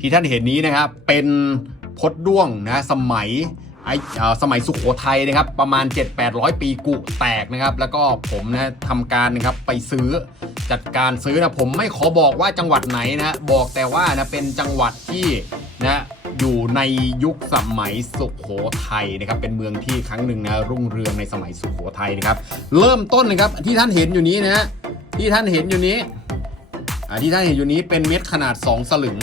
ที่ท่านเห็นนี้นะครับเป็นพดด้วงนะสมัยไอสมัยสุขโขทัยนะครับ ประมาณ 7-800 ปีกุแตกนะครับ แล้วก็ผมนะทำการนะครับไปซื้อจัดการซื้อนะผมไม่ขอบอกว่าจังหวัดไหนนะบอกแต่ว่านะเป็นจังหวัดที่นะอยู่ในยุคสมัยสุขโขทัยนะครับ เป็นเมืองที่ครั้งหนึ่งนะรุ่งเรืองในสมัยสุขโขทัยนะครับ เริ่มต้นนะครับที่ท่านเห็นอยู่นี้นะที่ท่านเห็นอยู่นี้ที่ท่านเห็นอยู่นี้เป็นเม็ดขนาด 2 สลึง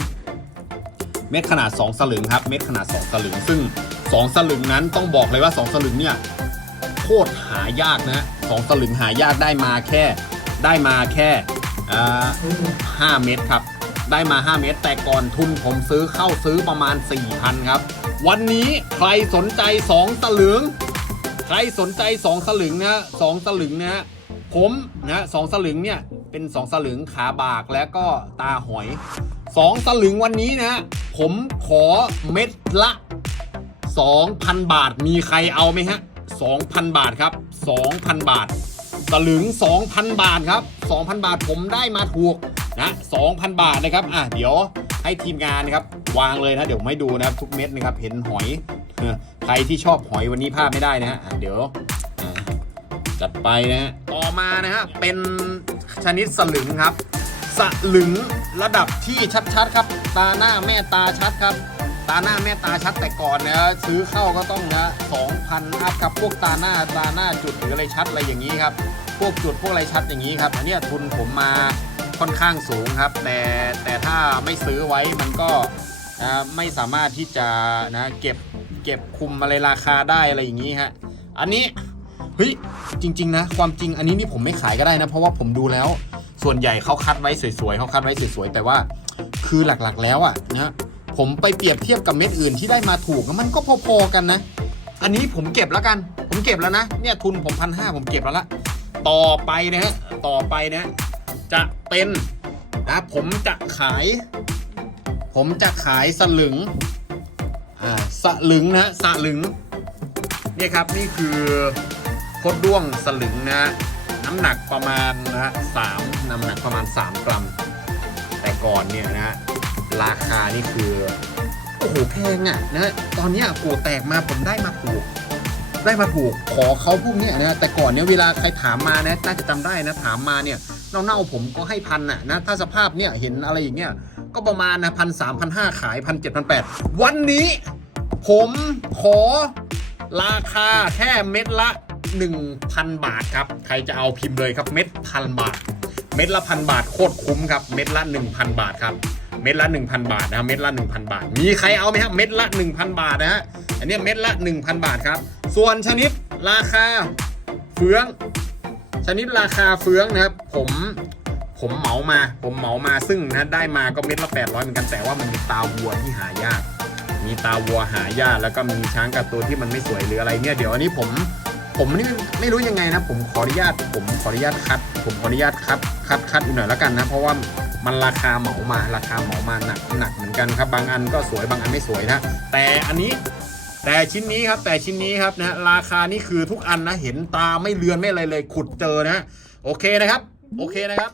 เม็ดขนาด 2 สลึงครับ เม็ดขนาด 2 สลึง ซึ่ง 2 สลึงนั้นต้องบอกเลยว่า 2 สลึงเนี่ยโคตรหายากนะสองสลึงหายากได้มาแค่ได้มาแค่ห้าเม็ดครับ ได้มา 5 เม็ดแต่ก่อนทุนผมซื้อเข้าซื้อประมาณ 4,000 ครับ วันนี้ใครสนใจ 2 สลึง ใครสนใจ 2 สลึงนะสองสลึงนะผมนะสองสลึงเนี่ยเป็น 2 สลึงขาบากแล้วก็ตาหอย 2 สลึงวันนี้นะ ผมขอเม็ดละ 2,000 บาทมีใครเอาไหมฮะ 2,000 บาทครับ 2,000 บาท สลึง 2,000 บาทครับ 2,000 บาทผมได้มาถูกนะ 2,000 บาทนะครับอะเดี๋ยวให้ทีมงานนะครับวางเลยนะเดี๋ยวผมให้ดูนะครับทุกเม็ดนะครับเห็นหอยใครที่ชอบหอยวันนี้พลาดไม่ได้นะฮะเดี๋ยวจัดไปนะฮะต่อมานะฮะเป็นชนิดสลึงครับ สลึงระดับที่ชัดๆครับ ตาหน้าแม่ตาชัดครับ ตาหน้าแม่ตาชัดแต่ก่อนนะซื้อเข้าก็ต้องนะสองพันอัพครับพวกตาหน้าตาหน้าจุดหรืออะไรชัดอะไรอย่างนี้ครับพวกจุดพวกอะไรชัดอย่างนี้ครับอันนี้ทุนผมมาค่อนข้างสูงครับ แต่แต่ถ้าไม่ซื้อไว้มันก็นะไม่สามารถที่จะนะเก็บเก็บคุมอะไรราคาได้อะไรอย่างนี้ฮะอันนี้เฮ้ยจริง ๆ นะ ความจริงอันนี้นี่ผมไม่ขายก็ได้นะ เพราะว่าผมดูแล้ว ส่วนใหญ่เขาคัดไว้สวยๆเขาคัดไว้สวยๆแต่ว่าคือหลักๆแล้วอะนะผมไปเปรียบเทียบกับเม็ดอื่นที่ได้มาถูกมันก็พอๆกันนะ อันนี้ผมเก็บแล้วกัน ผมเก็บแล้วนะเนี่ยทุนผมพันห้าผมเก็บแล้วละต่อไปนะฮะต่อไปนะ จะเป็นนะผมจะขาย ผมจะขายสลึงอ่าสลึงนะสลึงเนี่ยครับนี่คือโคดด้วงสลึงนะำหนักประมาณนะสามน้ำหนักประมาณ 3 กรัม แต่ก่อนเนี่ยนะราคานี่คือ โอ้โหแพงอะนะตอนนี้ยกูแตกมาผมได้มาถูกได้มาถูกขอเขาพวกเนี้ยนะแต่ก่อนเนี่ยเวลาใครถามมานะน่าจะจำได้นะถามมาเนี่ยเน่าๆผมก็ให้พันอะนะถ้าสภาพเนี่ยเห็นอะไรอย่างเงี้ยก็ประมาณนะพันสามพันห้าขายพันเจ็ดพันแปดวันนี้ ผมขอราคาแค่เม็ดละ 1,000 บาทครับ ใครจะเอาพิมพ์เลยครับเม็ดพันบาท เม็ดละพันบาทโคตรคุ้มครับ เม็ดละ 1,000 บาทครับ เม็ดละ 1,000 บาทนะเม็ดละ 1,000 บาท มีใครเอาไหมครับ เม็ดละ 1,000 บาทนะฮะ อันนี้เม็ดละ 1,000 บาทครับ ส่วนชนิดราคาเฟือง ชนิดราคาเฟืองนะครับ ผมผมเหมามา ผมเหมามาซึ่งนะได้มาก็เม็ดละ 800 เหมือนกันแต่ว่ามันมีตาวัวที่หายาก มีตาวัวหายากแล้วก็มีช้างการ์ตูนที่มันไม่สวยหรืออะไรเนี่ยเดี๋ยวอันนี้ผม ผมนี่ไม่รู้ยังไงนะ ผมขออนุญาต ผมขออนุญาตคัด ผมขออนุญาตคัดคัดคัดอีกหน่อยแล้วกันนะ เพราะว่ามันราคาเหมามาราคาเหมามาหนักหนักเหมือนกันครับ บางอันก็สวยบางอันไม่สวยนะ แต่อันนี้แต่ชิ้นนี้ครับแต่ชิ้นนี้ครับนะราคานี่คือทุกอันนะเห็นตาไม่เลือนไม่อะไรเลยขุดเจอนะ โอเคนะครับ โอเคนะครับ